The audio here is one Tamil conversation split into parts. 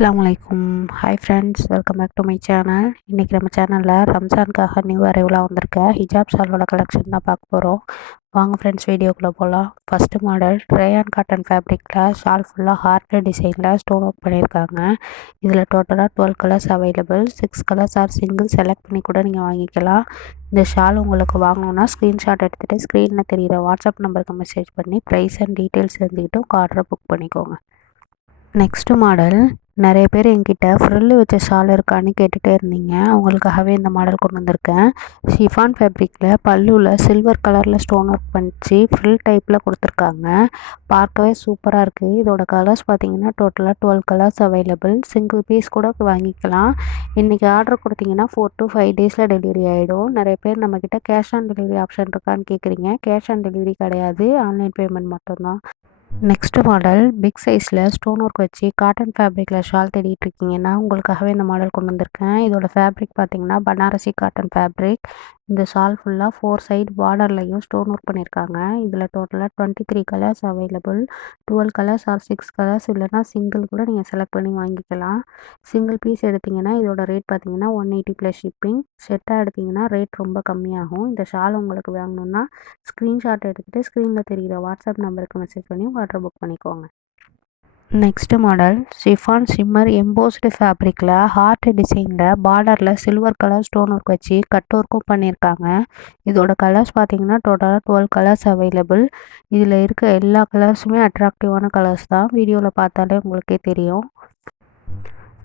அஸ்ஸலாமுஅலைக்கும். Hi friends, welcome back to my channel. இன்றைக்கி நம்ம சேனலில் ரம்ஜானுக்காக நியூ அரைவலாக வந்திருக்க ஹிஜாப் ஷாலோட கலெக்ஷன் தான் பார்க்க போகிறோம். வாங்க ஃப்ரெண்ட்ஸ், வீடியோக்குள்ளே போகலாம். ஃபஸ்ட்டு மாடல் ரேயான் காட்டன் ஃபேப்ரிக்கில் ஷால் ஃபுல்லாக ஹார்ட் டிசைனில் ஸ்டோன் ஒர்க் பண்ணியிருக்காங்க. இதில் டோட்டலாக 12 colours available. 6 colours or single select பண்ணி கூட நீங்கள் வாங்கிக்கலாம். இந்த ஷால் உங்களுக்கு வாங்கணுன்னா ஸ்க்ரீன்ஷாட் எடுத்துகிட்டு ஸ்க்ரீனில் தெரிகிற வாட்ஸ்அப் நம்பருக்கு மெசேஜ் பண்ணி ப்ரைஸ் அண்ட் டீட்டெயில்ஸ் எழுதிக்கிட்டு உங்கள் ஆர்டரை புக் பண்ணிக்கோங்க. நெக்ஸ்ட்டு மாடல், நிறைய பேர் என்கிட்ட ஃப்ரில்லு வச்ச ஷால் இருக்கான்னு கேட்டுகிட்டே இருந்தீங்க. அவங்களுக்காகவே இந்த மாடல் கொண்டு வந்திருக்கேன். ஷிஃபான் ஃபேப்ரிக்கில் பல்லுவில் சில்வர் கலரில் ஸ்டோன் ஒர்க் பண்ணிச்சு ஃப்ரில் டைப்பில் கொடுத்துருக்காங்க. பார்க்கவே சூப்பராக இருக்குது. இதோட கலர்ஸ் பார்த்தீங்கன்னா டோட்டலாக 12 கலர்ஸ் அவைலபிள். சிங்கிள் பீஸ் கூட வாங்கிக்கலாம். இன்றைக்கி ஆர்டர் கொடுத்தீங்கன்னா 4 to 5 டேஸில் டெலிவரி ஆகிடும். நிறைய பேர் நம்மக்கிட்ட கேஷ் ஆன் டெலிவரி ஆப்ஷன் இருக்கான்னு கேட்குறீங்க. கேஷ் ஆன் டெலிவரி கிடையாது, ஆன்லைன் பேமெண்ட் மட்டும்தான். நெக்ஸ்ட்டு மாடல், பிக் சைஸில் ஸ்டோன் ஒர்க் வச்சு காட்டன் ஃபேப்ரிக்கில் ஷால் தேடிட்டு இருக்கீங்கன்னா உங்களுக்காகவே இந்த மாடல் கொண்டு வந்திருக்கேன். இதோட ஃபேப்ரிக் பார்த்தீங்கன்னா பனாரசி காட்டன் ஃபேப்ரிக். இந்த ஷால் ஃபுல்லாக 4 சைடு பார்டர்லையும் ஸ்டோன் ஒர்க் பண்ணியிருக்காங்க. இதில் டோட்டலாக 23 colours available. 12 colours R 6 colours இல்லைனா சிங்கிள் கூட நீங்கள் செலக்ட் பண்ணி வாங்கிக்கலாம். சிங்கிள் பீஸ் எடுத்திங்கன்னா இதோட ரேட் பார்த்தீங்கன்னா 180 ப்ளஸ் ஷிப்பிங். செட்டாக எடுத்திங்கன்னா ரேட் ரொம்ப கம்மியாகும். இந்த ஷால் உங்களுக்கு வாங்கணுன்னா ஸ்க்ரீன்ஷாட் எடுத்துகிட்டு ஸ்க்ரீனில் தெரிகிற வாட்ஸ்அப் நம்பருக்கு மெசேஜ் பண்ணி உங்கள் ஆர்டர் புக் பண்ணிக்கோங்க. Next model, chiffon shimmer embossed ஃபேப்ரிக்கில் ஹார்ட் டிசைனில் பார்டரில் சில்வர் கலர் ஸ்டோன் ஒர்க் வச்சு கட் ஒர்க்கும் பண்ணியிருக்காங்க. இதோட கலர்ஸ் பார்த்தீங்கன்னா டோட்டலாக 12 கலர்ஸ் அவைலபிள். இதில் இருக்க எல்லா கலர்ஸுமே அட்ராக்டிவான கலர்ஸ் தான். வீடியோவில் பார்த்தாலே உங்களுக்கே தெரியும்.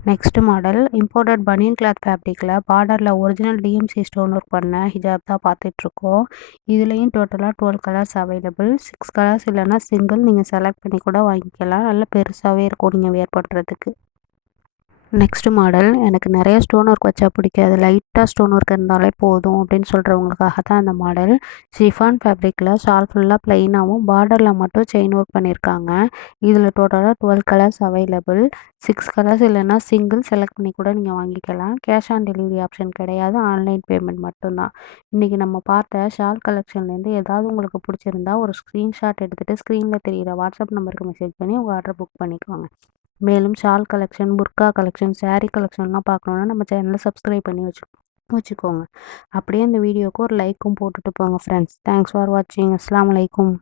நெக்ஸ்ட்டு மாடல், இம்போர்ட்டட் பனியன் கிளாத் ஃபேப்ரிக்கில் பார்டரில் ஒரிஜினல் டிஎம்சி ஸ்டோன் ஒர்க் பண்ண ஹிஜாப் தான் பார்த்துட்ருக்கோம். இதுலேயும் டோட்டலாக 12 கலர்ஸ் அவைலபிள். 6 கலர்ஸ் இல்லைனா சிங்கிள் நீங்கள் செலக்ட் பண்ணி கூட வாங்கிக்கலாம். நல்லா பெருசாகவே இருக்கும் நீங்கள் வேர் பண்ணுறதுக்கு. நெக்ஸ்ட்டு மாடல், எனக்கு நிறைய ஸ்டோன் ஒர்க் வச்சா பிடிக்காது, லைட்டாக ஸ்டோன் ஒர்க் இருந்தாலே போதும் அப்படின்னு சொல்கிறவங்களுக்காக தான் அந்த மாடல். ஷிஃபான் ஃபேப்ரிக்கில் ஷால் ஃபுல்லாக ப்ளைனாகவும் பார்டரில் மட்டும் செயின் ஒர்க் பண்ணியிருக்காங்க. இதில் டோட்டலாக 12 கலர்ஸ் அவைலபிள். 6 கலர்ஸ் இல்லைனா சிங்கிள் செலக்ட் பண்ணி கூட நீங்கள் வாங்கிக்கலாம். கேஷ் ஆன் டெலிவரி ஆப்ஷன் கிடையாது, ஆன்லைன் பேமெண்ட் மட்டும்தான். இன்றைக்கி நம்ம பார்த்த ஷால் கலெக்ஷன்லேருந்து ஏதாவது உங்களுக்கு பிடிச்சிருந்தா ஒரு ஸ்க்ரீன்ஷாட் எடுத்துகிட்டு ஸ்க்ரீனில் தெரிகிற வாட்ஸ்அப் நம்பருக்கு மெசேஜ் பண்ணி உங்கள் ஆர்டர் புக் பண்ணிக்கோங்க. மேலும் ஷால் கலெக்ஷன், புர்கா கலெக்ஷன், சாரீ கலெக்ஷன்லாம் பார்க்கணுன்னா நம்ம சேனலை சப்ஸ்கிரைப் பண்ணி வச்சுக்கோங்க. அப்படியே இந்த வீடியோவுக்கு ஒரு லைக்கும் போட்டுட்டு போங்க ஃப்ரெண்ட்ஸ். தேங்க்ஸ் ஃபார் வாட்சிங். அஸ்ஸலாமு அலைக்கும்.